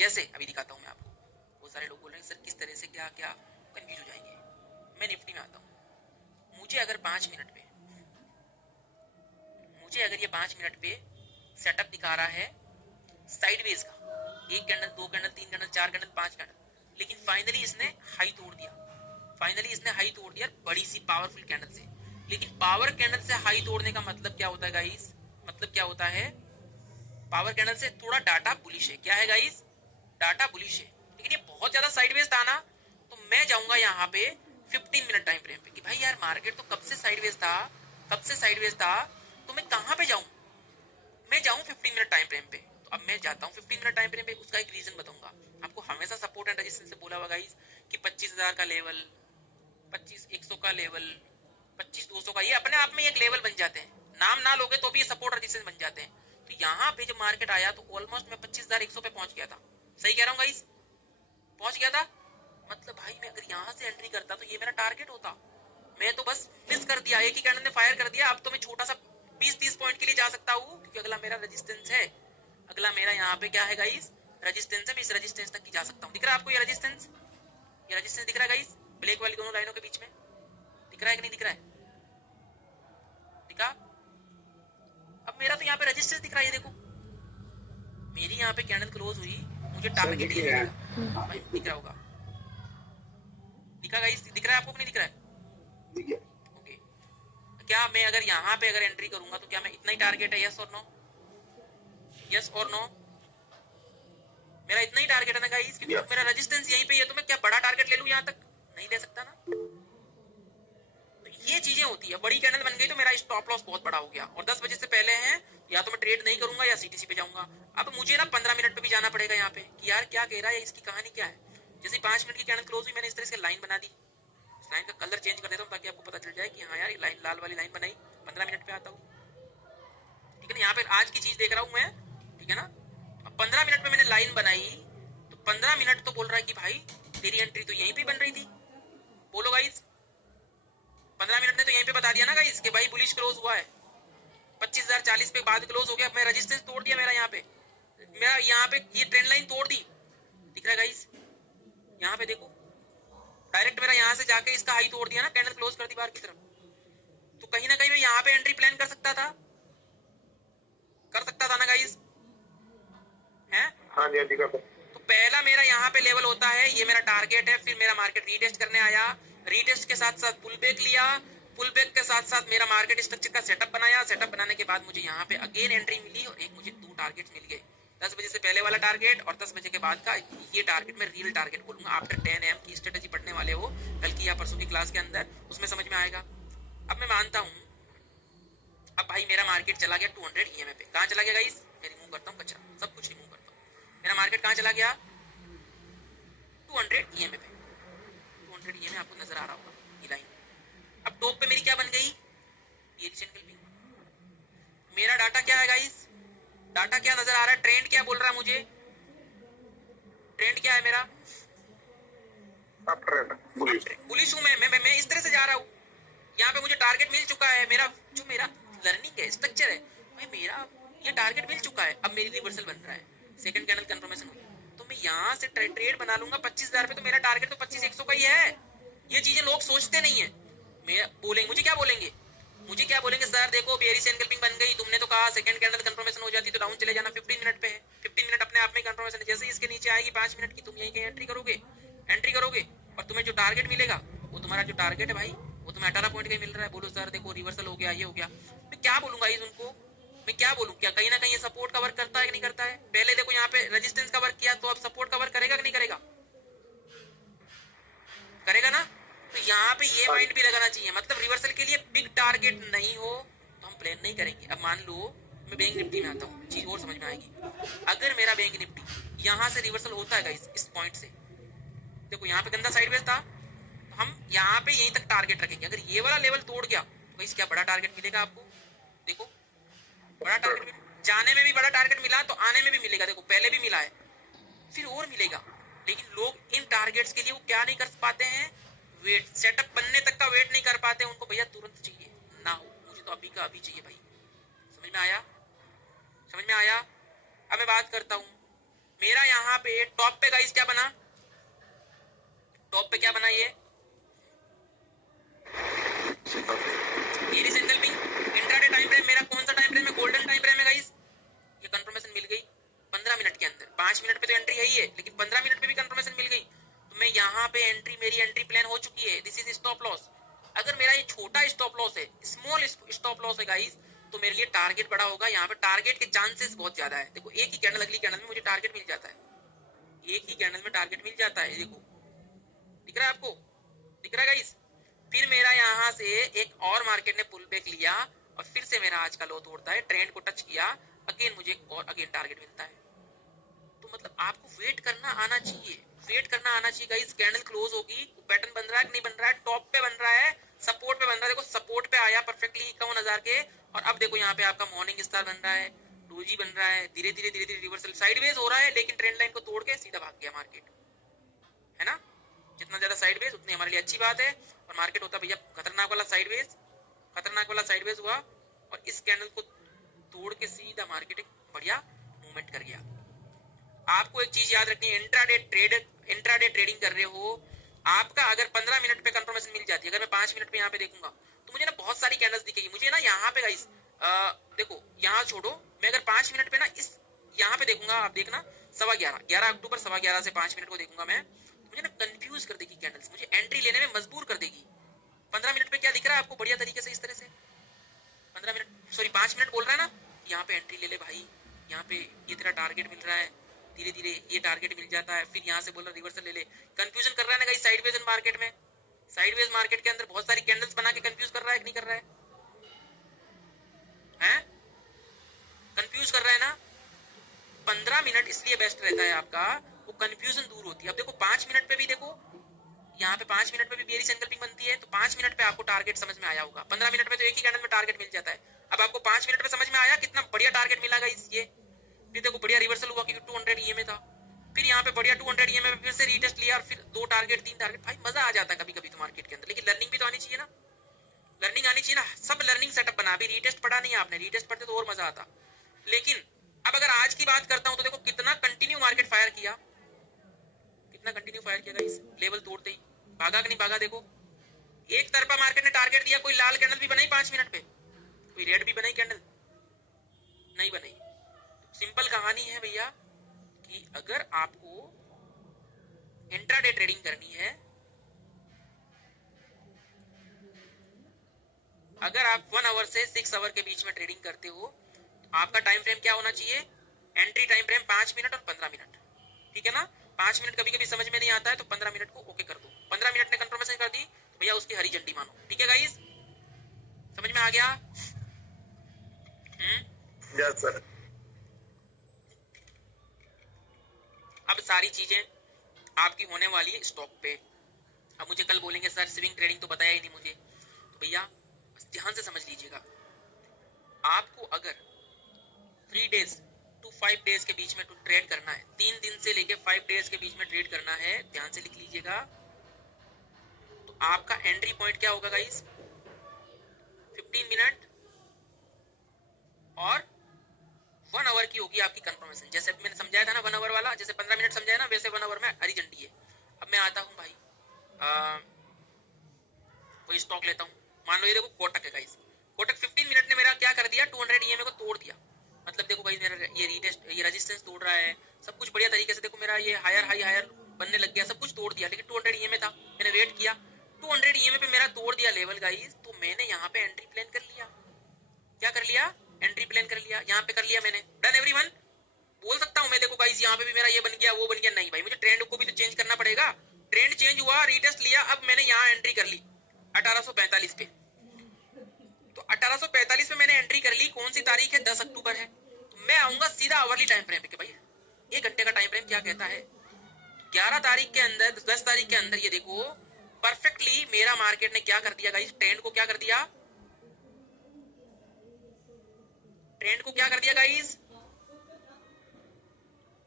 जैसे अभी दिखाता हूँ मैं आपको। बहुत सारे लोग बोल रहे हैं सर किस तरह से, क्या क्या, कंफ्यूज हो जाएंगे। मैं निफ्टी में आता हूँ। मुझे अगर 5 मिनट पे, मुझे अगर ये 5 मिनट पे सेटअप दिखा रहा है साइडवेज का, 1 candle, 2 candle, 3 candle, 4 candle, 5 candle, लेकिन फाइनली इसने हाई तोड़ दिया, फाइनली इसने हाई तोड़ दिया बड़ी सी पावरफुल कैंडल से। लेकिन पावर कैंडल से हाई तोड़ने का मतलब क्या होता है गाइस? मतलब क्या होता है? पावर कैंडल से थोड़ा डाटा बुलिश है। क्या है गाइस? डाटा बुलिश है। लेकिन ये बहुत ज्यादा साइडवेज था ना, तो मैं जाऊंगा यहाँ पे 15 मिनट टाइम फ्रेम पे कि भाई यार मार्केट तो कब से साइडवेज था, कब से साइडवेज था, तो मैं कहाँ पे जाऊं? मैं जाऊं 15 मिनट टाइम फ्रेम पे। तो अब मैं जाता हूं 15 मिनट टाइम फ्रेम पे। उसका एक रीजन बताऊंगा आपको। हमेशा सपोर्ट एंड रेजिस्टेंस से बोला हुआ गाइस कि 25,000 का लेवल, 25,100 का लेवल, 25,200 का, ये अपने आप में एक लेवल बन जाते हैं। नाम ना लोगे तो भी ये सपोर्ट रेजिस्टेंस बन जाते हैं। तो यहाँ पे जब मार्केट आया तो ऑलमोस्ट मैं 25,100 पे पहुंच गया था। सही कह रहा हूँ गाइस? पहुंच गया था। मतलब भाई मैं अगर यहाँ से एंट्री करता तो ये मेरा टारगेट होता। मैं तो बस मिस कर दिया, एक ही कैंडल ने फायर कर दिया। अब तो मैं छोटा सा 20-30 पॉइंट के लिए जा सकता हूँ, क्योंकि अगला मेरा रेजिस्टेंस है। अगला मेरा यहाँ पे क्या है गाइस? रेजिस्टेंस है। मैं इस रेजिस्टेंस तक की जा सकता हूँ। दिख रहा है आपको ये रेजिस्टेंस? ये रेजिस्टेंस दिख रहा है गाइस? ब्लैक वाली दोनों लाइनों के बीच में दिख रहा है कि नहीं दिख रहा है? दिखा? अब मेरा तो यहाँ पे रेजिस्टेंस दिख रहा है। ये देखो मेरी यहाँ पे कैंडल क्लोज हुई, मुझे टारगेट ये मिलेगा। भाई दिख रहा होगा? दिखा गाइस? दिख रहा है आपको कि नहीं दिख रहा है? ओके। क्या मैं अगर यहाँ पे अगर एंट्री करूंगा तो क्या मैं इतना ही टारगेट है? यस और नो? यस और नो? मेरा इतना ही टारगेट है ना गाइस, क्योंकि अब मेरा रेजिस्टेंस यहीं पे है। तो मैं क्या बड़ा टारगेट ले लूं? यहाँ तक नहीं ले सकता ना। तो ये चीजें होती है। बड़ी कैंडल बन गई तो मेरा स्टॉप लॉस बहुत बड़ा हो गया, और 10 बजे से पहले है या तो मैं ट्रेड नहीं करूंगा या सीटीसी पे जाऊंगा। अब मुझे ना 15 मिनट पे भी जाना पड़ेगा यहाँ पे कि यार क्या कह रहा है, इसकी कहानी क्या है। जैसे 5 मिनट की कैंडल क्लोज हुई, मैंने इस तरह से लाइन बना दी। इस लाइन का कलर चेंज कर देता हूँ ताकि आपको पता चल जाए कि हाँ यार ये लाइन, लाल वाली लाइन बनाई। 15 मिनट पे आता हूँ, ठीक है ना। यहाँ पे आज की चीज देख रहा हूँ मैं, ठीक है ना। अब 15 मिनट में मैंने लाइन बनाई, तो 15 मिनट तो बोल रहा है कि भाई तेरी एंट्री तो यहीं पे बन रही थी। बोलो गाइस, 15 मिनट ने तो यहीं पे बता दिया ना गाइस कि भाई बुलिश क्लोज हुआ है। 25,040 पे बाद क्लोज हो गया। मैं रेजिस्टेंस तोड़ दिया मेरा। यहाँ पे मेरा, यहाँ पे ये ट्रेंड लाइन तोड़ दी। दिख रहा है गाइस? यहाँ पे देखो डायरेक्ट मेरा यहाँ से जाके इसका हाई तोड़ दिया ना, कैंडल क्लोज कर दी बाहर की तरफ। तो कहीं ना कहीं मैं यहाँ पे एंट्री प्लान कर सकता था, कर सकता था ना गाइस? है? हाँ जी, हाँ जी। तो पहला मेरा यहाँ पे लेवल होता है, ये मेरा टारगेट है। फिर मेरा मार्केट रीटेस्ट करने आया, रीटेस्ट के साथ साथ पुल बैक लिया, पुल बैक के साथ साथ मेरा मार्केट स्ट्रक्चर का सेटअप बनाया। सेटअप बनाने के बाद मुझे यहाँ पे अगेन एंट्री मिली, और एक मुझे 2 टारगेट मिल गए। 10 बजे से पहले वाला टारगेट और 10 बजे के बाद का ये टारगेट मैं रियल टारगेट बोलूंगा। आफ्टर 10 AM की स्ट्रेटेजी पढ़ने वाले हो कल की या परसों की क्लास के अंदर, उसमें समझ में आएगा। अब मैं मानता हूँ, अब भाई मेरा मार्केट चला गया 200 EMA पे। कहाँ चला गया गाइस? मैं रिमूव करता हूँ कचरा, सब कुछ रिमूव करता हूँ। मेरा मार्केट कहाँ चला गया? 200 EMA पे। 200 EMA आपको नजर आ रहा होगा ये लाइन। अब टॉप पे मेरी क्या बन गई? ये मेरा डाटा क्या है गाइस? डाटा क्या नजर आ रहा है? ट्रेंड क्या बोल रहा है मुझे? ट्रेंड क्या है मेरा? बुलिश हूं मैं इस तरह से जा रहा हूँ। यहाँ पे मुझे टारगेट मिल चुका है। मेरा जो मेरा लर्निंग है, स्ट्रक्चर है भाई, मेरा ये टारगेट मिल चुका है। अब मेरी रिवर्सल बन रहा है, सेकंड कैंडल कंफर्मेशन हुई, तो मैं यहाँ से ट्रेड बना लूंगा 25,000 पे। तो मेरा टारगेट तो 25,100 का ही है। ये चीजें लोग सोचते नहीं है। मैं बोलेंगे, मुझे क्या बोलेंगे? मुझे क्या बोलेंगे? सर देखो बेयरिश एनगल्फिंग बन गई, तुमने तो कहा सेकंड कैंडल कंफर्मेशन हो जाती तो डाउन चले जाना। 15 मिनट पे है, 15 मिनट अपने आप में कंफर्मेशन है। जैसे ही इसके नीचे आएगी 5 मिनट की, तुम यहीं कहीं एंट्री करोगे, एंट्री करोगे, और तुम्हें जो टारगेट मिलेगा, वो तुम्हारा जो टारगेट है भाई, वो तुम्हें 18 पॉइंट का मिल रहा है। बोलो सर देखो रिवर्सल हो गया, ये हो गया। मैं क्या बोलूंगा इस उनको? मैं क्या बोलूं? क्या कहीं ना कहीं ये सपोर्ट का वर्क करता है कि नहीं करता है? पहले देखो यहाँ पे रेजिस्टेंस का वर्क किया, तो अब सपोर्ट का वर्क करेगा कि नहीं करेगा? करेगा ना। तो यहाँ पे ये माइंड भी लगाना चाहिए, मतलब रिवर्सल के लिए बिग टारगेट नहीं हो तो हम प्लान नहीं करेंगे। अब मान लो मैं बैंक निफ्टी में आता हूँ, चीज और समझ में आएगी। अगर मेरा बैंक निफ्टी यहाँ से रिवर्सल होता है इस पॉइंट से, देखो यहाँ पे गंदा साइडवेज था, तो हम यहाँ पे यहीं तक टारगेट रखेंगे। अगर ये वाला लेवल तोड़ गया तो क्या बड़ा टारगेट मिलेगा आपको? देखो बड़ा टारगेट, जाने में भी बड़ा टारगेट मिला तो आने में भी मिलेगा। देखो पहले भी मिला है, फिर और मिलेगा। लेकिन लोग इन टारगेट्स के लिए वो क्या नहीं कर पाते हैं? वेट, सेटअप बनने तक का वेट नहीं कर पाते। उनको भैया तुरंत चाहिए ना हो, मुझे तो अभी का अभी चाहिए भाई। समझ में आया? समझ में आया? अब मैं बात करता हूँ, मेरा यहाँ पे टॉप पे गाइस क्या बना, टॉप पे क्या बना, ये एनगल्फिंग इंट्राडे टाइम फ्रेम। मेरा कौन सा टाइम फ्रेम है, गोल्डन टाइम फ्रेम है गाइस। ये कंफर्मेशन मिल गई 15 मिनट के अंदर। 5 मिनट पे तो एंट्री है ही है, लेकिन 15 मिनट पे भी कंफर्मेशन मिल गई। तो मैं यहाँ पे एंट्री, मेरी एंट्री प्लान हो चुकी है। This is stop loss. अगर मेरा ये छोटा स्टॉप लॉस है, स्मॉल स्टॉप लॉस है गाइस, तो मेरे लिए टारगेट बड़ा होगा। यहाँ पे टारगेट के चांसेस बहुत ज्यादा है। देखो एक ही कैंडल, अगली कैंडल में मुझे टारगेट मिल जाता है, एक ही कैंडल में टारगेट मिल जाता है। देखो दिख रहा है आपको, दिख रहा है गाइस। फिर मेरा यहाँ से एक और मार्केट ने पुल बैक लिया और फिर से मेरा आज का लो तोड़ता है, ट्रेंड को टच किया, अगेन मुझे और अगेन टारगेट मिलता है। तो मतलब आपको वेट करना आना चाहिए, वेट करना आना चाहिए गाइस। कैंडल क्लोज होगी, पैटर्न बन रहा है कि नहीं बन रहा है, टॉप पे बन रहा है, सपोर्ट पे बन रहा है। देखो सपोर्ट पे आया परफेक्टली 51,000 के, और अब देखो यहाँ पे आपका मॉर्निंग स्टार बन रहा है, डोजी बन रहा है, धीरे धीरे रिवर्सल साइडवेज हो रहा है, लेकिन ट्रेंड लाइन को तोड़ के सीधा भाग गया मार्केट, है ना। जितना ज्यादा साइडवेज उतनी हमारे लिए अच्छी बात है। और मार्केट होता भैया खतरनाक वाला साइडवेज, खतरनाक वाला साइडवेज हुआ और इस कैंडल को तोड़ के सीधा मार्केट एक बढ़िया मूवमेंट कर गया। आपको एक चीज याद रखनी है, इंट्राडे ट्रेडिंग कर रहे हो, आपका अगर 15 मिनट पे कंफर्मेशन मिल जाती है, अगर मैं 5 मिनट पे यहाँ पे देखूंगा तो मुझे ना बहुत सारी कैंडल्स दिखेगी। मुझे ना यहाँ पे गाइस देखो, यहाँ छोड़ो, मैं अगर 5 मिनट पे ना इस यहाँ पे देखूंगा, आप देखना 11:15 अक्टूबर 11:15 से 5 मिनट को देखूंगा मैं, मुझे ना कंफ्यूज कर देगी कैंडल्स, मुझे एंट्री लेने में मजबूर कर देगी। 15 मिनट पे क्या दिख रहा है आपको बढ़िया तरीके से, इस तरह से 15 मिनट सॉरी 5 मिनट बोल रहा है ना, यहाँ पे एंट्री ले ले भाई, यहाँ पे ये तेरा टारगेट मिल रहा है, धीरे धीरे ये टारगेट मिल जाता है, फिर यहाँ से बोल रहा रिवर्सल ले ले। कंफ्यूजन कर रहा है ना गाइस साइडवेज मार्केट में, साइडवेज मार्केट के अंदर बहुत सारी कैंडल्स बना के कंफ्यूज कर रहा है कि नहीं कर रहा है? कंफ्यूज कर रहा है ना। 15 मिनट इसलिए बेस्ट रहता है आपका, वो कंफ्यूजन दूर होती है। अब देखो 5 मिनट पे भी देखो, यहाँ पे 5 मिनट पे भी बेयरिश एंगल्फिंग बनती है, तो 5 मिनट पे आपको टारगेट समझ में आया होगा। 15 मिनट में तो एक ही कैंडल में टारगेट मिल जाता है। अब आपको 5 मिनट पे समझ में आया कितना बढ़िया टारगेट मिला गाइस। ये फिर देखो बढ़िया रिवर्सल हुआ क्योंकि 200 ईएमए था, फिर यहाँ पे बढ़िया 200 ईएमए पे फिर से रीटेस्ट लिया और फिर 2 टारगेट 3 टारगेट। भाई मजा आ जाता है कभी कभी तो मार्केट के अंदर, लेकिन लर्निंग भी तो आनी चाहिए ना, लर्निंग आनी चाहिए ना। सब लर्निंग सेटअप बना, अभी रीटेस्ट पढ़ा नहीं आपने, रीटेस्ट पढ़ते तो और मजा आता। लेकिन अब अगर आज की बात करता हूँ तो देखो कितना कंटिन्यू मार्केट फायर किया, कितना कंटिन्यू फायर किया गाइस, लेवल तोड़ते ही भागा कि नहीं भागा। देखो एक तरफा मार्केट ने टारगेट दिया, कोई लाल कैंडल भी बनाई 5 मिनट पे, कोई रेड भी बनाई कैंडल, नहीं बनाई। सिंपल कहानी है भैया कि अगर आपको इंट्राडे ट्रेडिंग करनी है, अगर आप 1 आवर से 6 आवर के बीच में ट्रेडिंग करते हो, तो आपका टाइम फ्रेम क्या होना चाहिए, एंट्री टाइम फ्रेम 5 मिनट और 15 मिनट, ठीक है ना। 5 मिनट कभी कभी समझ में नहीं आता है तो 15 मिनट को ओके कर दो। 15 मिनट ने कंफर्मेशन कर दी भैया, उसकी हरी झंडी मानो, ठीक है गाइस, समझ में आ गया। Yes sir. अब सारी चीजें आपकी होने वाली है स्टॉक पे। अब मुझे कल बोलेंगे सर स्विंग ट्रेडिंग तो बताया ही नहीं मुझे, तो भैया ध्यान से समझ लीजिएगा, आपको अगर 3 डेज टू 5 डेज के बीच में ट्रेड करना है, 3 दिन से लेके 5 डेज के बीच में ट्रेड करना है, ध्यान से लिख लीजिएगा, तो आपका एंट्री पॉइंट क्या होगा गाइस, 15 मिनट और 1 आवर की होगी आपकी कंफर्मेशन। जैसे मैंने समझाया था ना 1 आवर वाला, जैसे 15 मिनट समझाया ना, वैसे 1 आवर में हरी झंडी है। अब मैं आता हूँ भाई, कोई स्टॉक लेता हूँ, मान लो ये देखो कोटक है गाइस, कोटक 15 मिनट ने मेरा क्या कर दिया, 200 ईएमए को तोड़ दिया। मतलब देखो गाइस मेरा ये रीटेस्ट, ये रेजिस्टेंस तोड़ रहा है, सब कुछ बढ़िया तरीके से। देखो मेरा ये हायर हाई हायर बनने लग गया, सब कुछ तोड़ दिया, लेकिन 200 ईएमए था, मैंने वेट किया, 200 ईएमए पे मेरा तोड़ दिया लेवल गाइस, तो मैंने यहाँ पे एंट्री प्लान कर लिया। क्या कर लिया, एंट्री प्लान कर लिया, यहाँ पे कर लिया मैंने। डन एवरीवन, बोल सकता हूँ मैं, देखो गाइस यहाँ पे भी मेरा ये बन गया वो बन गया, नहीं भाई मुझे ट्रेंड को भी तो चेंज करना पड़ेगा। ट्रेंड चेंज हुआ, रीटेस्ट लिया, अब मैंने यहाँ एंट्री कर ली 1845 पे। तो 1845 में मैंने एंट्री कर ली, कौन सी तारीख है, 10 अक्टूबर है। तो मैं आऊंगा सीधा आवरली टाइम फ्रेम पे, भाई 1 घंटे का टाइम फ्रेम क्या कहता है। 11 तारीख के अंदर, 10 तारीख के अंदर, ये देखो परफेक्टली मेरा मार्केट ने क्या कर दिया गाइस, ट्रेंड को क्या कर दिया, ट्रेंड को क्या कर दिया गाइस,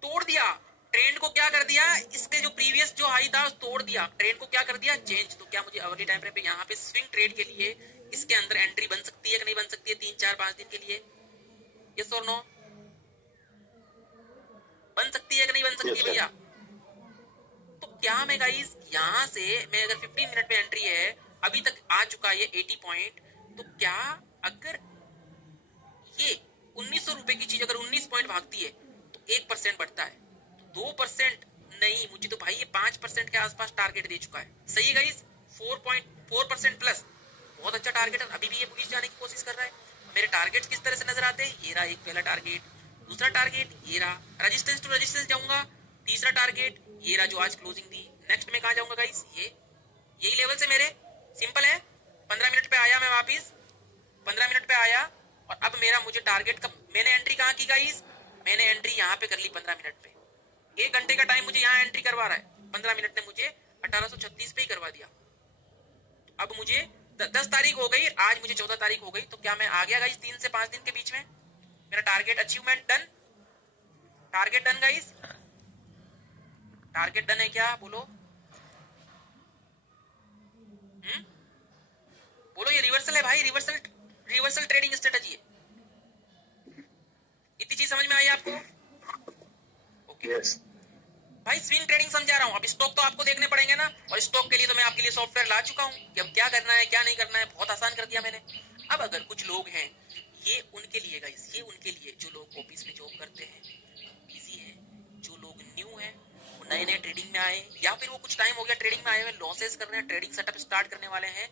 तोड़ दिया। ट्रेंड को क्या कर दिया, इसके जो प्रीवियस जो हाई था तोड़ दिया, ट्रेंड को क्या कर दिया, चेंज। तो क्या मुझे अवली टाइम फ्रेम पे यहाँ पे स्विंग ट्रेड के लिए इसके अंदर एंट्री बन सकती है कि नहीं बन सकती है 3, 4, 5 दिन के लिए, यस और नो। बन सकती है कि नहीं बन सकती है भैया? तो क्या मैं गाइस यहाँ से मैं अगर 15 मिनट में एंट्री है, अभी तक आ चुका है 80 पॉइंट, तो क्या अगर ये 1900 रुपए की चीज अगर 19 पॉइंट भागती है तो 1% बढ़ता है, 2% नहीं, मुझे तो भाई ये 5% के आसपास टारगेट दे चुका है। सही है गाइस, 4.4% प्लस, बहुत अच्छा टारगेट है। अभी भी ये पुलिस जाने की कोशिश कर रहा है। मेरे टारगेट्स किस तरह से नजर आते हैं, ये रहा एक पहला टारगेट, दूसरा टारगेट ये रहा, रेजिस्टेंस टू रेजिस्टेंस जाऊंगा, तीसरा टारगेट ये रहा जो आज क्लोजिंग दी। नेक्स्ट में कहां जाऊंगा गाइस, ये यही लेवल से मेरे, सिंपल है। 15 मिनट पे आया मैं वापिस, 15 मिनट पे आया, और अब मेरा मुझे टारगेट का, मैंने एंट्री कहाँ की गाइस, मैंने एंट्री यहाँ पे कर ली 15 मिनट पे। 1 घंटे का टाइम मुझे यहाँ एंट्री करवा रहा है, 15 मिनट ने मुझे 1836 पे ही करवा दिया। अब मुझे 10 तारीख हो गई, आज मुझे 14 तारीख हो गई, तो क्या मैं आ गया गाइस 3 से 5 दिन के बीच में? मेरा target achievement done, target done guys, target done है क्या, बोलो बोलो। ये रिवर्सल है भाई, रिवर्सल, रिवर्सल ट्रेडिंग स्ट्रेटजी है। इतनी चीज समझ में आई आपको? Okay yes. भाई स्विंग ट्रेडिंग समझा रहा हूँ, अब स्टॉक तो आपको देखने पड़ेंगे ना, और स्टॉक के लिए तो मैं आपके लिए सॉफ्टवेयर ला चुका हूँ कि अब क्या करना है क्या नहीं करना है, बहुत आसान कर दिया मैंने। अब अगर कुछ लोग हैं, ये उनके लिए गाइस, ये उनके लिए जो लोग ऑफिस में जॉब करते हैं, बिजी हैं, जो लोग न्यू हैं, वो नए नए ट्रेडिंग में आए, या फिर वो कुछ टाइम हो गया ट्रेडिंग में आए हुए, लॉसेस कर रहे हैं, ट्रेडिंग सेटअप स्टार्ट करने वाले हैं,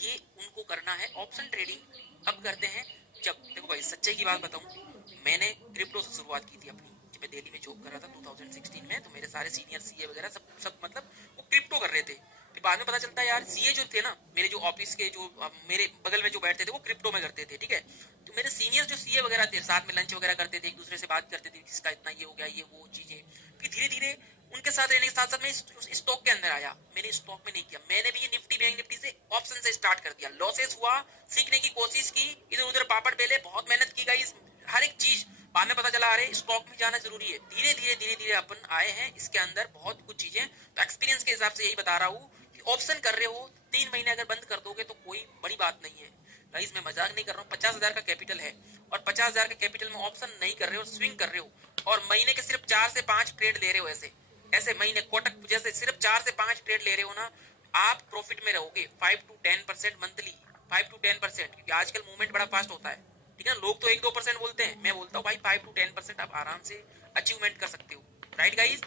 ये उनको करना है ऑप्शन ट्रेडिंग। अब करते हैं, जब देखो भाई सच्चाई की बात बताऊं, मैंने क्रिप्टो से शुरुआत की थी अपनी, जब मैं दिल्ली में जॉब कर रहा था 2016 में, तो मेरे सारे सीनियर सीए वगैरह सब मतलब वो क्रिप्टो कर रहे थे। फिर बाद में पता चलता है यार सीए जो थे ना, मेरे जो ऑफिस के जो मेरे बगल में जो बैठते थे वो क्रिप्टो में करते थे, ठीक है। तो मेरे सीनियर जो सीए वगैरह थे, साथ में लंच वगैरह करते थे, एक दूसरे से बात करते थे, किसका इतना ये हो गया, ये वो चीजें। फिर धीरे धीरे उनके साथ रहने के साथ साथ मैं स्टॉक के अंदर आया। मैंने स्टॉक में नहीं किया, मैंने भी ये निफ्टी बैंक निफ्टी से ऑप्शन से स्टार्ट कर दिया। लॉसेस हुआ, सीखने की कोशिश की, इधर उधर पापड़ बेले, बहुत मेहनत की गई, हर एक चीज। बाद में पता चला अरे स्टॉक में जाना जरूरी है। धीरे धीरे धीरे धीरे अपन आए हैं इसके अंदर बहुत कुछ चीजें। तो एक्सपीरियंस के हिसाब से यही बता रहा हूँ कि ऑप्शन कर रहे हो 3 महीने अगर बंद कर दोगे तो कोई बड़ी बात नहीं है गाइस, मैं मजाक नहीं कर रहा हूँ। 50,000 का कैपिटल है और 50,000 का कैपिटल में ऑप्शन नहीं कर रहे हो, स्विंग कर रहे हो, और महीने के सिर्फ 4 से 5 ट्रेड ले रहे हो, ऐसे ऐसे महीने कोटक जैसे सिर्फ 4 से 5 ट्रेड ले रहे हो ना, आप प्रॉफिट में रहोगे 5 to 10% मंथली, 5 to 10%, क्योंकि आजकल मूवमेंट बड़ा फास्ट होता है, ठीक है ना। लोग तो 1-2% बोलते हैं, मैं बोलता हूँ भाई 5 to 10% आप आराम से अचीवमेंट कर सकते हो, राइट गाइस।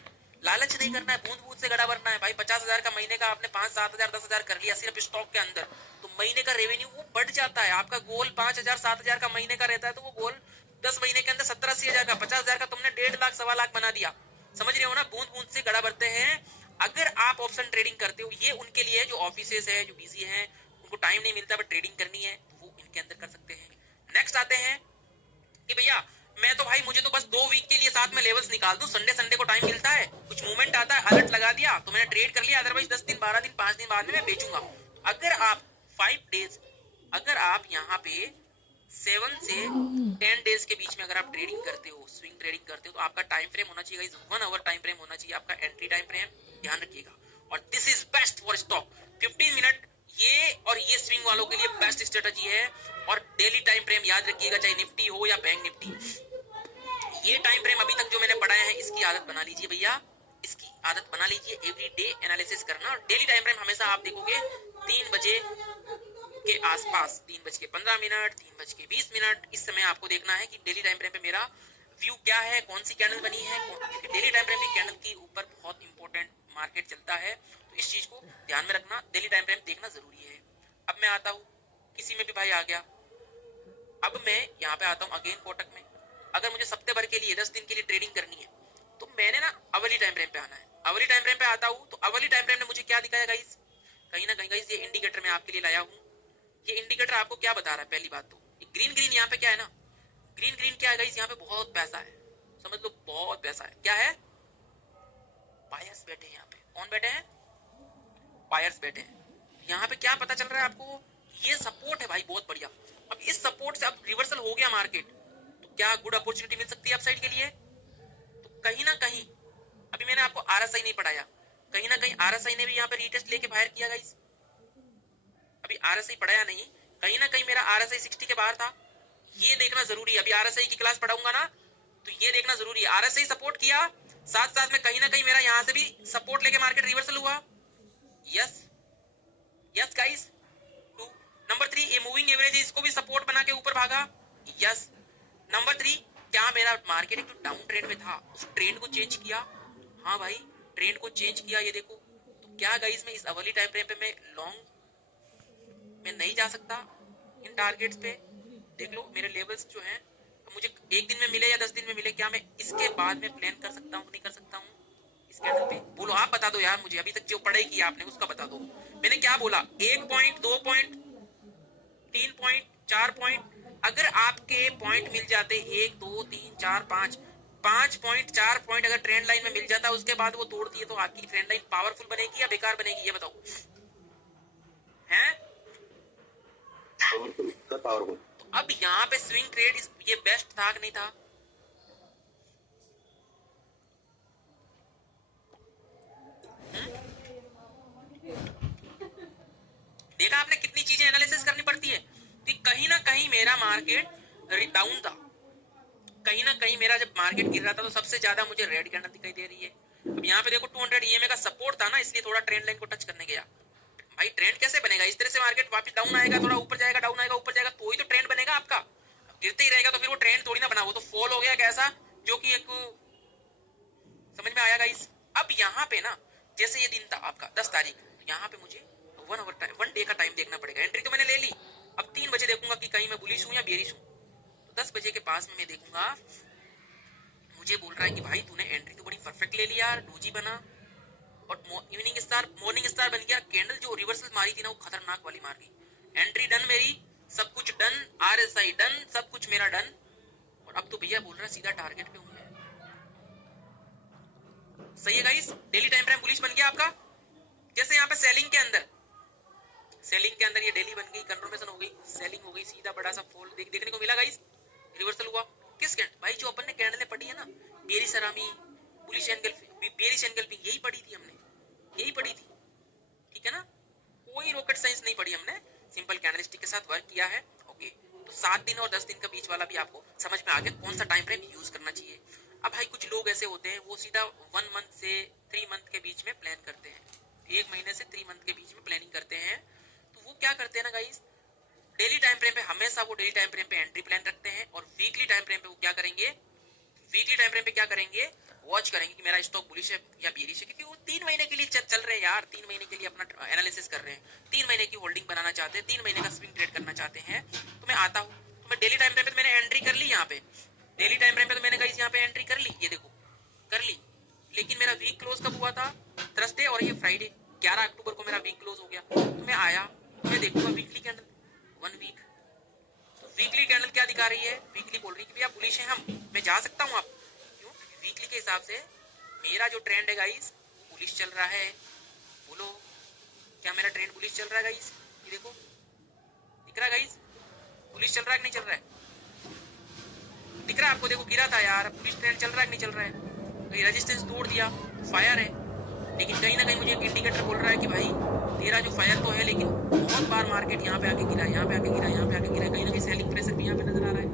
लालच नहीं करना है, बूंद बूंद से गड़ा भरना है भाई। 50,000 का महीने का आपने 5-7,000 10,000 कर लिया सिर्फ स्टॉक के अंदर, तो महीने का रेवेन्यू वो बढ़ जाता है। आपका गोल 5,000-7,000 का महीने का रहता है, तो वो गोल 10 महीने के अंदर 70-80,000 का, 50,000 का तुमने 1.5 लाख 1.25 लाख बना दिया। समझ रहे हो ना, बूंद बूंद से गड़ा भरते हैं। अगर आप ऑप्शन ट्रेडिंग करते हो, ये उनके लिए जो ऑफिसेस है, जो बिजी है, उनको टाइम नहीं मिलता बट ट्रेडिंग करनी है, तो वो इनके अंदर कर सकते हैं। नेक्स्ट आते हैं कि भैया मैं तो भाई मुझे तो बस 2 वीक के लिए साथ में लेवल्स निकाल दूं, संडे संडे को टाइम मिलता है, कुछ मूवमेंट आता है, अलर्ट लगा दिया तो मैंने ट्रेड कर लिया, अदरवाइज 10 दिन 12 दिन 5 दिन बाद में मैं बेचूंगा। अगर आप 5 डेज, अगर आप यहाँ पे 7 से 10 डेज के बीच में अगर आप ट्रेडिंग करते हो, स्विंग ट्रेडिंग करते हो, तो आपका टाइम फ्रेम होना चाहिए 1 आवर टाइम फ्रेम होना चाहिए आपका, एंट्री टाइम फ्रेम ध्यान रखिएगा। और this is best for stock 15 minute, ये और ये स्विंग वालों के लिए बेस्ट स्ट्रेटजी है। और डेली टाइम फ्रेम याद रखिएगा, चाहे निफ्टी हो या बैंक निफ्टी, ये टाइम फ्रेम अभी तक जो मैंने पढ़ाया है इसकी आदत बना लीजिए भैया, इसकी आदत बना लीजिए एवरी डे एनालिसिस करना। और डेली टाइम फ्रेम हमेशा आप देखोगे 3 बजे के आसपास, 3:15, 3:20, इस समय आपको देखना है कि डेली टाइम फ्रेम पे मेरा व्यू क्या है, कौन सी कैंडल बनी है, क्योंकि डेली टाइम फ्रेम की कैंडल के ऊपर बहुत इंपॉर्टेंट मार्केट चलता है, तो इस चीज को ध्यान में रखना, डेली टाइम फ्रेम देखना जरूरी है। अब मैं आता हूँ, किसी में भी भाई आ गया, अब मैं यहाँ पे आता हूँ अगेन कोटक में। अगर मुझे सप्ताह भर के लिए 10 दिन के लिए ट्रेडिंग करनी है, तो मैंने ना अवली टाइम फ्रेम पे आना है। अवली टाइम फ्रेम पे आता हूँ तो अवली टाइम फ्रेम ने मुझे क्या दिखाया गाइस, कहीं ना कहीं गाइस ये इंडिकेटर मैं आपके लिए लाया हूँ। ये इंडिकेटर आपको क्या बता रहा है, पहली बात तो ग्रीन ग्रीन यहाँ पे क्या है ना, ग्रीन ग्रीन क्या है गाइस, यहाँ पे बहुत पैसा है, समझ लो बहुत पैसा है। क्या है, बायर्स बैठे हैं यहाँ पे। कौन बैठे हैं, बायर्स बैठे हैं। यहाँ पे क्या पता चल रहा है आपको, ये सपोर्ट है भाई बहुत बढ़िया। अब इस सपोर्ट से अब रिवर्सल हो गया मार्केट, तो क्या गुड अपॉर्चुनिटी मिल सकती है अपसाइड के लिए। तो कहीं ना कहीं, अभी मैंने आपको आरएसआई नहीं पढ़ाया, कहीं ना कहीं आरएसआई ने भी यहाँ पे रीटेस्ट लेके बाहर किया गाइस। अभी आरएसआई पढ़ाया नहीं, कहीं ना कहीं मेरा आरएसआई 60 के बाहर था, ये देखना जरूरी है। अभी आरएसआई की क्लास पढ़ाऊंगा ना, तो ये देखना जरूरी है। आरएसआई सपोर्ट किया, साथ साथ में कहीं ना कहीं मेरा यहाँ से भी सपोर्ट लेके मार्केट रिवर्सल हुआ। Yes yes guys. To number 3 ये मूविंग एवरेज, इसको भी सपोर्ट बना के ऊपर भागा। यस नंबर 3 क्या मेरा मार्केट एक डाउन ट्रेंड में था, उस ट्रेंड को चेंज किया। हाँ भाई ट्रेंड को चेंज किया, ये देखो। तो क्या गाइस मैं इस अवर्ली टाइम फ्रेम पे मैं लॉन्ग में नहीं जा सकता इन टारगेट्स पे? देख लो मेरे लेवल्स जो हैं, तो मुझे एक दिन में मिले या 10 दिन में मिले, क्या मैं इसके बाद में प्लान कर सकता हूँ नहीं कर सकता हूँ इस कैंडल पे? बोलो आप बता दो यार मुझे, अभी तक जो पढ़ाई किया आपने उसका बता दो। मैंने क्या बोला, 1 पॉइंट 2 पॉइंट 3 पॉइंट 4 पॉइंट, अगर आपके पॉइंट मिल जाते 1 2 3 4 5 5 पॉइंट 4 पॉइंट अगर ट्रेंड लाइन में मिल जाता, उसके बाद वो तोड़ दिए, तो आपकी ट्रेंड लाइन पावरफुल बनेगी या बेकार बनेगी, ये बताओ। हैं पावरफुल। तो अब यहाँ पे स्विंग ट्रेड ये बेस्ट था कि नहीं था? देखा आपने कितनी चीजें एनालिसिस करनी पड़ती है कि कहीं ना कहीं मेरा मार्केट डाउन था, कहीं ना कहीं मेरा जब मार्केट गिर रहा था तो सबसे ज्यादा मुझे रेड कैंडल दिखाई दे रही है। अब यहाँ पे देखो 200 ईएमए का सपोर्ट था ना, इसलिए थोड़ा ट्रेंड लाइन को टच करने गया। भाई ट्रेंड कैसे बनेगा इस तरह से? मार्केट वापस डाउन आएगा, थोड़ा ऊपर जाएगा, डाउन आएगा, ऊपर जाएगा, तो ही तो ट्रेंड बनेगा आपका। गिरते ही रहेगा तो फिर वो ट्रेंड थोड़ी ना बना, वो तो फॉल हो गया कैसा, जो कि एक समझ में आया गाइस। अब यहाँ पे ना जैसे ये दिन था आपका 10 तारीख, तो यहाँ पे मुझे 1 डे का टाइम देखना पड़ेगा। एंट्री तो मैंने ले ली, अब 3 बजे देखूंगा कि कहीं मैं बुलिश हूँ या बेरिश हूँ। तो 10 बजे के पास में मैं देखूंगा, मुझे बोल रहा है कि भाई तूने एंट्री तो बड़ी परफेक्ट ले लिया यार, डोजी बना और इवनिंग स्टार मॉर्निंग स्टार बन गया। कैंडल जो रिवर्सल मारी थी ना वो खतरनाक वाली मार गई। एंट्री डन मेरी, सब कुछ डन, आरएसआई डन, सब कुछ मेरा डन। और अब तो भैया बोल रहा है सीधा टारगेट पे हूँ मैं। सही है guys, daily time frame bullish बन गया आपका। जैसे यहाँ पे सेलिंग के अंदर ये डेली बन गई, कंफर्मेशन हो गई, सेलिंग हो गई, सीधा बड़ा सा फॉल देखने को मिला गाइस, रिवर्सल हुआ। किस कैंडल भाई, जो अपन ने कैंडलें पढ़ी है ना, bearish harami, bullish angle, bearish engulfing, यही पढ़ी थी हमने, यही पढ़ी थी, ठीक है ना? कोई रॉकेट साइंस नहीं पढ़ी हमने, सिंपल कैंडलस्टिक के साथ वर्क किया है। ओके, तो 7 दिन और 10 दिन का बीच वाला भी आपको समझ में आ गया कौन सा टाइम फ्रेम यूज करना चाहिए। अब भाई कुछ लोग ऐसे होते हैं वो सीधा 1 मंथ से 3 मंथ के बीच में प्लान करते हैं, 1 महीने से 3 मंथ के बीच में प्लानिंग करते हैं। तो वो क्या करते हैं ना गाइस, डेली टाइम फ्रेम पे हमेशा वो डेली टाइम फ्रेम पे एंट्री प्लान रखते हैं, और वीकली टाइम फ्रेम पे वो क्या करेंगे, वीकली टाइम फ्रेम पे क्या करेंगे, वॉच करेंगे कि मेरा स्टॉक बुलिश है या बेरिश है, क्योंकि वो 3 महीने के लिए चल रहे हैं यार, 3 महीने के लिए अपना एनालिसिस कर रहे हैं, 3 महीने की होल्डिंग बनाना चाहते हैं, 3 महीने का स्विंग ट्रेड करना चाहते हैं। तो मैं आता हूँ, तो मैं डेली टाइम फ्रेम पे तो मैंने एंट्री कर ली, यहाँ पे डेली टाइम फ्रेम पे तो मैंने गाइस यहाँ पे एंट्री कर ली, ये देखो कर ली। लेकिन मेरा वीक क्लोज कब हुआ था? थर्सडे, और ये फ्राइडे 11 अक्टूबर को मेरा वीक क्लोज हो गया। तो मैं आया, तो मैं देखूंगा weekly candle 1 week, weekly candle क्या दिखा रही है, वीकली बोल रही है कि भैया बुलिश है हम, मैं जा सकता हूँ। आप क्यों? वीकली के हिसाब से मेरा जो ट्रेंड है गाइस बुलिश चल रहा है। बोलो क्या मेरा ट्रेंड बुलिश चल रहा है गाइस? ये देखो दिख रहा है गाइस, बुलिश चल रहा है कि नहीं चल रहा है? दिख रहा है आपको? देखो गिरा था यार, बुलिश ट्रेंड चल रहा है कि नहीं चल रहा है? तो रेजिस्टेंस तोड़ दिया, फायर है, लेकिन कहीं ना कहीं मुझे एक इंडिकेटर बोल रहा है कि भाई तेरा जो फायर तो है, लेकिन बहुत बार मार्केट यहाँ पे आके गिरा, यहाँ पे आके गिरा, यहाँ पे आके गिरा, कहीं ना कहीं सेलिंग प्रेशर भी यहाँ पे नजर आ रहा है।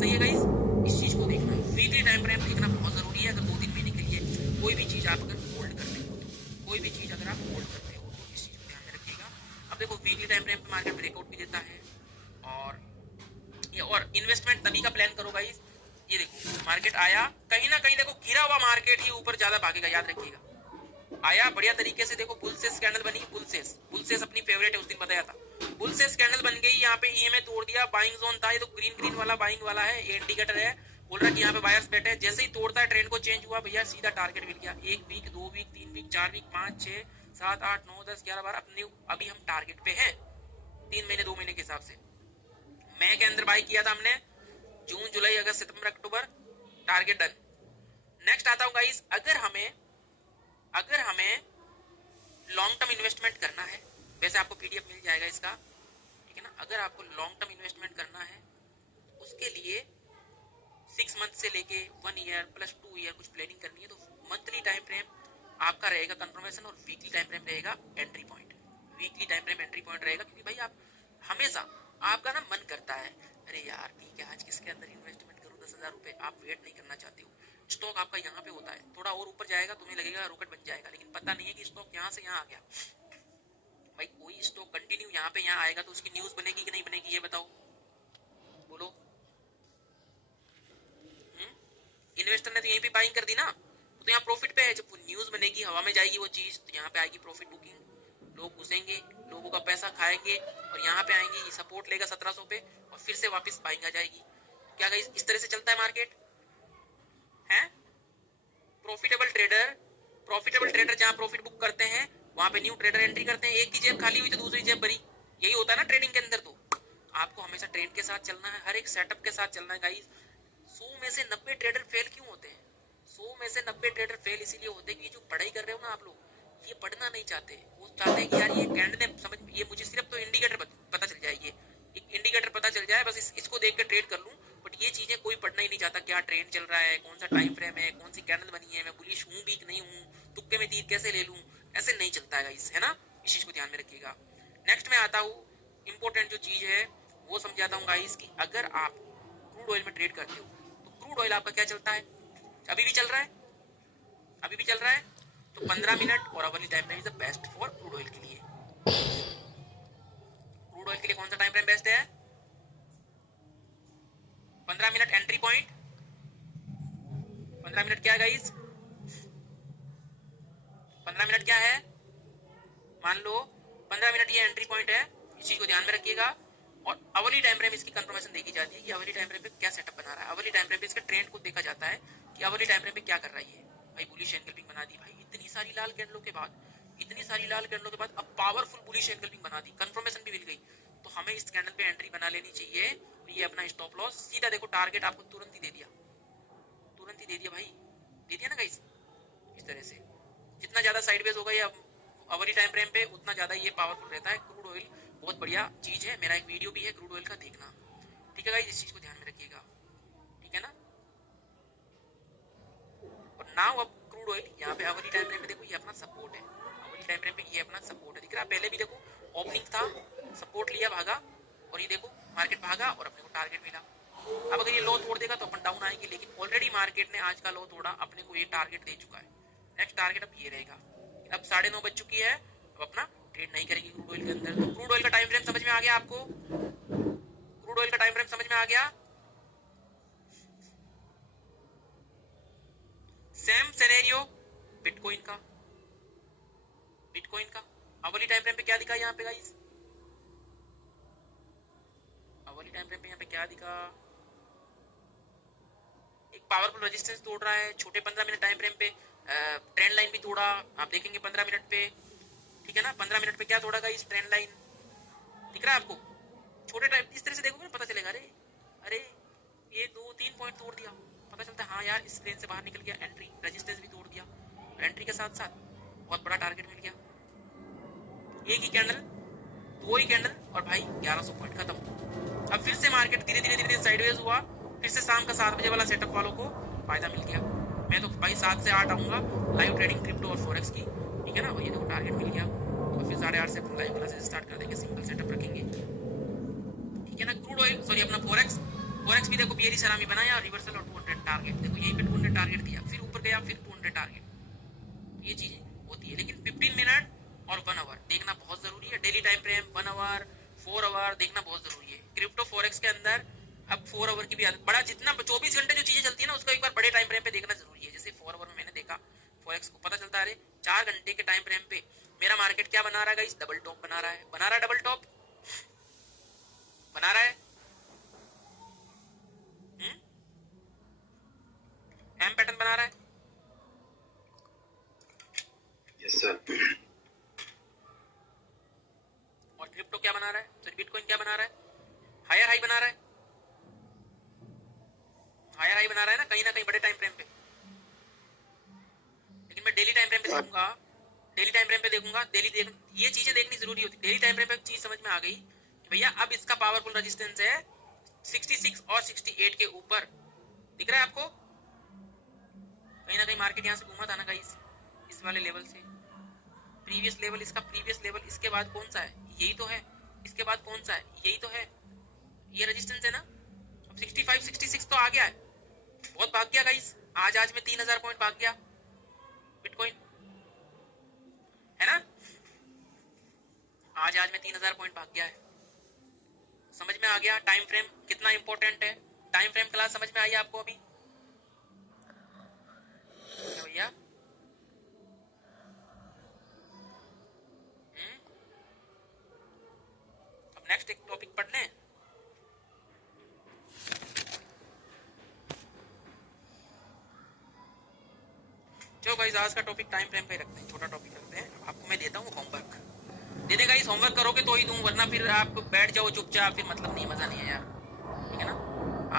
सही है गाइस, इस चीज को देखना है, वीकली टाइम फ्रेम देखना बहुत जरूरी है। अगर 2-3 महीने के लिए कोई भी चीज आप अगर होल्ड करते हो, तो कोई भी चीज अगर आप होल्ड करते हो तो इस चीज को ध्यान में रखिएगा। अब देखो वीकली टाइम फ्रेम पे मार्केट ब्रेकआउट भी देता है, और इन्वेस्टमेंट तभी का प्लान करो गाइस। ये देखो मार्केट आया, कहीं ना कहीं देखो गिरा हुआ मार्केट ही ऊपर ज्यादा भागेगा, याद रखिएगा। आया बढ़िया तरीके से, देखो बुलसेस कैंडल बनी, बुलसेस अपनी फेवरेट है, उस दिन बताया था। बुलसेस कैंडल बन गई, यहाँ पे ईएमए तोड़ दिया, बाइंग जोन था, ये तो ग्रीन वाला बाइंग वाला है, ये इंडिकेटर है, बोल रहा है कि यहाँ पे बायर्स बैठे हैं। जैसे ही तोड़ता है ट्रेंड को चेंज हुआ भैया, सीधा टारगेट मिल गया। 1 वीक 2 वीक 3 वीक 4 वीक 5 6 7 8 9 10 11 12, अपने अभी हम टारगेट पे हैं 3 महीने 2 महीने के हिसाब से। मई के अंदर बाय किया था हमने, जून जुलाई अगस्त सितंबर अक्टूबर, टारगेट डन। नेक्स्ट आता हूँ गाइस, अगर हमें लॉन्ग टर्म इन्वेस्टमेंट करना है, वैसे आपको पीडीएफ मिल जाएगा इसका, ठीक है ना? अगर आपको लॉन्ग टर्म इन्वेस्टमेंट करना है, उसके लिए 6 मंथ से लेके 1 ईयर प्लस 2 ईयर कुछ प्लानिंग करनी है, तो मंथली टाइम फ्रेम आपका रहेगा कंफर्मेशन, और वीकली टाइम फ्रेम रहेगा entry point. Weekly time frame entry point रहेगा, क्योंकि भाई आप हमेशा आपका ना मन करता है, अरे यार ठीक है आज किसके अंदर इन्वेस्टमेंट करूँ, 10,000 10,000 रुपए आप वेट नहीं करना चाहते हो, स्टॉक आपका यहाँ पे होता है, थोड़ा और ऊपर जाएगा तुम्हें लगेगा रॉकेट बन जाएगा, लेकिन पता नहीं है कि स्टॉक यहाँ से यहाँ आ गया। भाई कोई स्टॉक कंटिन्यू यहाँ पे यहाँ आएगा तो उसकी न्यूज बनेगी कि नहीं बनेगी, ये बताओ, बोलो। इन्वेस्टर ने तो यहीं पे बाइंग कर दी ना, तो यहाँ प्रॉफिट पे है। जब न्यूज बनेगी, हवा में जाएगी वो चीज, तो यहाँ पे आएगी प्रॉफिट बुकिंग, लोग घुसेंगे, लोगों का पैसा खाएंगे और यहाँ पे आएंगे, सपोर्ट लेगा 1700 पे और फिर से वापस बाइंग आ जाएगी। क्या गाइस इस तरह से चलता है मार्केट है? प्रॉफिटेबल ट्रेडर जहाँ प्रॉफिट बुक करते हैं वहां पे न्यू ट्रेडर एंट्री करते हैं, एक की जेब खाली हुई तो दूसरी जेब भरी, यही होता है ना ट्रेडिंग के अंदर। तो आपको हमेशा ट्रेंड के साथ चलना है, हर एक सेटअप के साथ चलना है गाइस। 100 में से 90 ट्रेडर फेल क्यों होते हैं? 100 में से 90 ट्रेडर फेल इसीलिए होते हैं कि जो पढ़ाई कर रहे हो ना आप लोग, ये पढ़ना नहीं चाहते। वो चाहते हैं कि यार ये कैंड ने समझ, ये मुझे सिर्फ तो इंडिकेटर पता चल जाए, ये इंडिकेटर पता चल जाए, बस इसको देख कर ट्रेड कर लूं। बट ये चीजें कोई पढ़ना ही नहीं चाहता, क्या ट्रेंड चल रहा है, कौन सा टाइम फ्रेम है, कौन सी कैंडल बनी है, मैं बुलिश हूं भी कि नहीं हूं, तुक्के में तीर कैसे ले लूं, ऐसे नहीं चलता है गाइस, है ना। इस चीज को ध्यान में रखिएगा। नेक्स्ट में आता हूँ, इंपॉर्टेंट जो चीज है वो समझाता हूँ गाइस कि अगर आप क्रूड ऑयल में ट्रेड करते हो तो क्रूड ऑयल आपका क्या चलता है, अभी भी चल रहा है, अभी भी चल रहा है। तो 15 मिनट और hourly time frame is the best for crude oil के लिए। क्रूड ऑयल के लिए कौन सा टाइम फ्रेम बेस्ट है? 15 मिनट एंट्री पॉइंट। 15 मिनट क्या है गाइस? 15 मिनट क्या है? मान लो 15 मिनट ये एंट्री पॉइंट है, इस चीज को ध्यान में रखिएगा। और अवली टाइम फ्रेम इसकी कंफर्मेशन देखी जाती है कि अवली टाइम फ्रेम पे क्या सेटअप बना रहा है, अवली टाइम फ्रेम पे इसका ट्रेंड को देखा जाता है कि अवली टाइम फ्रेम पे क्या कर रही है। भाई बुलिश एनगल्फिंग बना दी, भाई इतनी सारी लाल कैंडलों के बाद, इतनी सारी लाल कैंडलों के बाद अब पावरफुल बुलिश एनगल्फिंग बना दी, कंफर्मेशन भी मिल गई, तो हमें इस कैंडल पे एंट्री बना लेनी चाहिए। ये अपना स्टॉप लॉस सीधा देखो, टारगेट आपको तुरंत ही दे दिया, तुरंत ही दे दिया भाई, दे दिया ना गाइस। इस तरह से जितना ज्यादा साइडवेज होगा ये अवली टाइम फ्रेम पे, उतना ज्यादा ये पावरफुल रहता है। क्रूड ऑयल बहुत बढ़िया चीज है, मेरा एक वीडियो भी है क्रूड ऑयल का, देखना, ठीक है गाइस, इस चीज को ध्यान में रखिएगा, ठीक है ना। और नाउ अब क्रूड ऑयल यहाँ पे अवली टाइम फ्रेम पे देखो, ये अपना सपोर्ट है, अवली टाइम फ्रेम पे ये अपना सपोर्ट है, दिख रहा है। पहले भी देखो ओपनिंग था, सपोर्ट लिया, भागा, और ये देखो मार्केट भागा और अपने को टारगेट मिला। अब अगर ये लो तोड़ देगा तो अपन डाउन आएंगे, लेकिन ऑलरेडी मार्केट ने आज का लो तोड़ा, अपने को ये टारगेट दे चुका है। नेक्स्ट टारगेट अब ये रहेगा। अब 9:30 बज चुकी है, अब अपना ट्रेड नहीं करेगी क्रूड ऑयल के अंदर। तो क्रूड ऑयल का टाइम फ्रेम समझ में आ गया आपको? क्रूड ऑयल का टाइम फ्रेम समझ में आ गया? सेम सिनेरियो बिटकॉइन का, बिटकॉइन का अवली टाइम फ्रेम पे क्या दिखा यहाँ पे गाइस? अवली टाइम फ्रेम पे यहाँ पे क्या दिखा? एक पावरफुल रेजिस्टेंस तोड़ रहा है, छोटे 15 मिनट टाइम फ्रेम पे ट्रेंड लाइन भी तोड़ा, आप देखेंगे 15 मिनट पे, ठीक है ना। 15 मिनट पे क्या तोड़ा गाइस? ट्रेंड लाइन, दिख रहा है आपको? छोटे टाइम इस तरह से देखोगे पता चलेगा, अरे अरे ये 2-3 पॉइंट तोड़ दिया, पता चलता है हाँ यार इस रेंज से बाहर निकल गया, एंट्री रेजिस्टेंस भी तोड़ दिया, एंट्री के साथ साथ बहुत बड़ा टारगेट मिल गया। एक ही कैंडल, दो ही कैंडल और भाई 1100 पॉइंट खत्म। अब फिर से मार्केट धीरे धीरे धीरे साइडवेज हुआ, फिर से शाम का 7 बजे वाला सेटअप वालों को फायदा मिल गया। मैं तो भाई 7 से 8 आऊंगा लाइव ट्रेडिंग क्रिप्टो और फोरेक्स की, ठीक है ना। और ये देखो टारगेट मिल गया, और फिर 8:30 से लाइव क्लासेस स्टार्ट कर देंगे, सिंगल सेटअप रखेंगे, ठीक है ना। क्रूड ऑयल सॉरी अपना फोरेक्स भी देखो बियरी सलामी बनाया और रिवर्सल और 200 टारगेट, देखो यहीं पे 200 टारगेट दिया, फिर ऊपर गया, फिर 200 टारगेट, ये चीजें होती है। लेकिन 15 मिनट और 1 आवर देखना बहुत जरूरी है। Daily time frame 1 hour 4 hour देखना बहुत जरूरी है। क्रिप्टो फोरेक्स के अंदर अब 4 आवर की भी आदत, बड़ा जितना 24 घंटे जो चीजें चलती है ना उसको एक बार बड़े टाइम फ्रेम पे देखना जरूरी है। जैसे 4 आवर में मैंने देखा फोरेक्स को, पता चलता है 4 घंटे के टाइम फ्रेम पे मेरा मार्केट क्या बना रहा है गाइस? डबल टॉप बना रहा है, डबल टॉप बना रहा है, एम पैटर्न बना रहा है, यस सर। और क्रिप्टो क्या बना रहा है? सॉरी बिटकॉइन क्या बना रहा है? हायर हाई बना रहा है, हायर हाई बना रहा है ना कहीं बड़े टाइम फ्रेम पे। लेकिन मैं डेली टाइम फ्रेम पे देखूंगा, डेली टाइम फ्रेम पे देखूंगा, ये चीजें देखनी जरूरी होती है। डेली टाइम फ्रेम पे चीज समझ में आ गई कि भैया अब इसका पावरफुल रेजिस्टेंस है 66 और 68 के ऊपर, दिख रहा है आपको? कहीं ना कहीं मार्केट यहाँ से घूमा था ना गाइस, इस वाले लेवल से प्रीवियस लेवल, इसका प्रीवियस लेवल, इसके बाद कौन सा है? यही तो है। इसके बाद कौन सा है? यही तो है, ये रेजिस्टेंस है ना। अब 65 66 तो आ गया है, बहुत भाग गया गाइस, आज में 3000 पॉइंट भाग गया बिटकॉइन, है ना। आज में 3000 पॉइंट भाग गया है। समझ में आ गया टाइम फ्रेम कितना इंपॉर्टेंट है। टाइम फ्रेम क्लास समझ में आई आपको अभी भैया? अब नेक्स्ट एक टॉपिक पढ़ लें। चलो गाइस, आज का टॉपिक टाइम फ्रेम का ही रखते हैं, छोटा टॉपिक रखते हैं। आपको मैं देता हूँ होमवर्क, दे देगा इस होमवर्क करोगे तो ही दूं, वरना फिर आप बैठ जाओ चुपचाप, फिर मतलब नहीं, मजा नहीं है यार, ठीक है ना।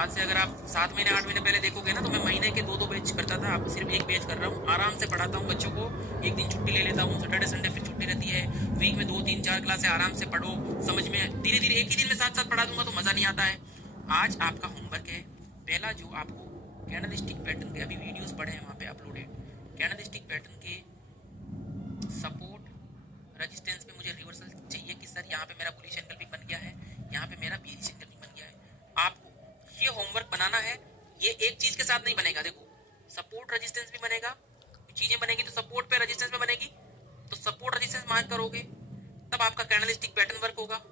आज से अगर आप 7 महीने 8 महीने पहले देखोगे ना, तो मैं महीने के 2-2 बैच करता था, आप सिर्फ एक बैच कर रहा हूँ। आराम से पढ़ाता हूँ बच्चों को, एक दिन छुट्टी ले लेता हूँ, सैटरडे संडे फिर छुट्टी रहती है, वीक में 2-3-4 क्लासे आराम से पढ़ो, समझ में धीरे धीरे एक ही दिन में साथ साथ पढ़ा दूंगा तो मजा नहीं आता है। आज आपका होमवर्क है पहला, जो आपको कैंडलस्टिक पैटर्न के अभी वीडियोस पड़े हैं वहां पे अपलोडेड, कैंडलस्टिक पैटर्न के सपोर्ट रेजिस्टेंस पे मुझे रिवर्सल चाहिए कि सर यहाँ पे मेरा बुलिश एंगल बन गया है, यहाँ पे मेरा बेरिश एंगल बन गया है। आपको ये होमवर्क बनाना है। ये एक चीज के साथ नहीं बनेगा, देखो सपोर्ट रेजिस्टेंस भी बनेगा, चीजें बनेगी तो सपोर्ट पे रेजिस्टेंस पे बनेगी, तो सपोर्ट रेजिस्टेंस मार्क करोगे तब आपका कैंडलस्टिक पैटर्न वर्क होगा।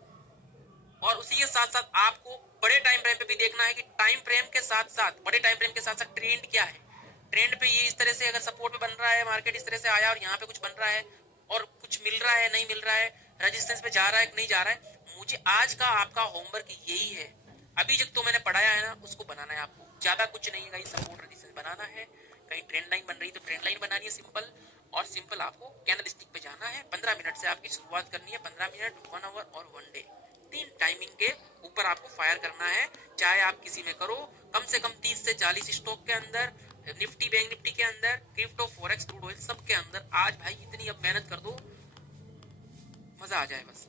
और उसी के साथ साथ आपको बड़े टाइम फ्रेम पे भी देखना है कि टाइम फ्रेम के साथ साथ, बड़े टाइम फ्रेम के साथ साथ ट्रेंड क्या है। ट्रेंड पे ये इस तरह से अगर सपोर्ट पे बन रहा है, मार्केट इस तरह से आया और यहाँ पे कुछ बन रहा है और कुछ मिल रहा है नहीं मिल रहा है, रेजिस्टेंस पे जा रहा है कि नहीं जा रहा है। मुझे आज का आपका होमवर्क यही है, अभी जब तो मैंने पढ़ाया है ना उसको बनाना है आपको, ज्यादा कुछ नहीं है। कहीं सपोर्ट रेजिस्टेंस बनाना है, कहीं ट्रेंड लाइन बन रही तो ट्रेंड लाइन बनानी है सिंपल, और सिंपल आपको कैंडलस्टिक पे जाना है। 15 मिनट से आपकी शुरुआत करनी है, 15 मिनट, 1 आवर और 1 डे, 3 टाइमिंग के ऊपर आपको फायर करना है। चाहे आप किसी में करो, कम से कम 30 से 40 स्टॉक के अंदर, निफ्टी बैंक निफ्टी के अंदर, क्रिप्टो फॉरेक्स क्रूड ऑयल सब के अंदर। आज भाई इतनी अब मेहनत कर दो, मजा आ जाए। बस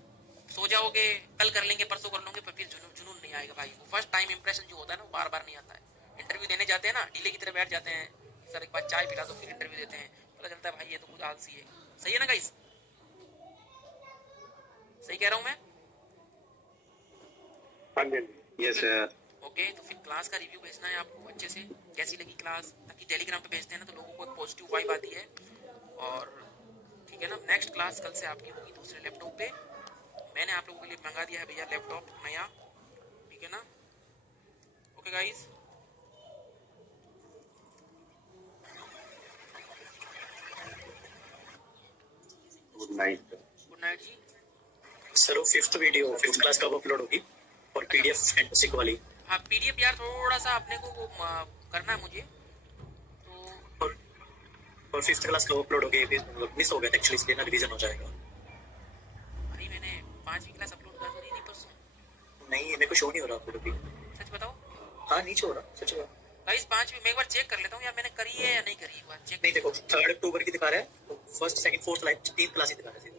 सो जाओगे, कल कर लेंगे, परसों कर लोगे, फिर जुनून नहीं आएगा भाई। वो फर्स्ट टाइम इंप्रेशन जो होता है ना, वो बार बार नहीं आता है। इंटरव्यू देने जाते हैं ना, डीले की तरह बैठ जाते हैं, सर एक बार चाय पिला दो फिर इंटरव्यू देते हैं, पता चलता है भाई ये तो कुछ आलसी है। सही है ना गाइस, सही कह रहा हूँ मैं? Yes sir. ओके, तो फिर क्लास का रिव्यू भेजना है आपको अच्छे से, कैसी लगी क्लास, ताकि टेलीग्राम पे भेजते हैं ना तो लोगों को एक पॉजिटिव वाइब आती है। और ठीक है ना, नेक्स्ट क्लास कल से आपकी होगी दूसरे लैपटॉप पे। मैंने आप लोगों के लिए मंगा दिया है भैया लैपटॉप नया, ठीक है ना। Okay guys, good night. Good night जी। सर वो फिफ्थ वीडियो, फिफ्थ क्लास कब अपलोड होगी और पीडीएफ फैंटेसी वाली? हाँ पीडीएफ यार थोड़ा सा अपने को वो करना है मुझे तो। और फिफ्थ क्लास कब अपलोड होगी? मिस हो गया एक्चुअली, इसलिए ना रिवीजन हो जाएगा। अरे मैंने 5वीं क्लास अपलोड कर दी थी परसों। नहीं मेरे को शो नहीं हो रहा आपको अभी। सच बताओ? हाँ नहीं हो रहा, सच बात। गाइस 5वीं मैं एक बार चेक कर लेता हूँ यार, मैंने करी है या नहीं करी, एक बार चेक। नहीं देखो 3 अक्टूबर की दिखा रहा है, first second fourth line 3 class ही दिखा रहा है।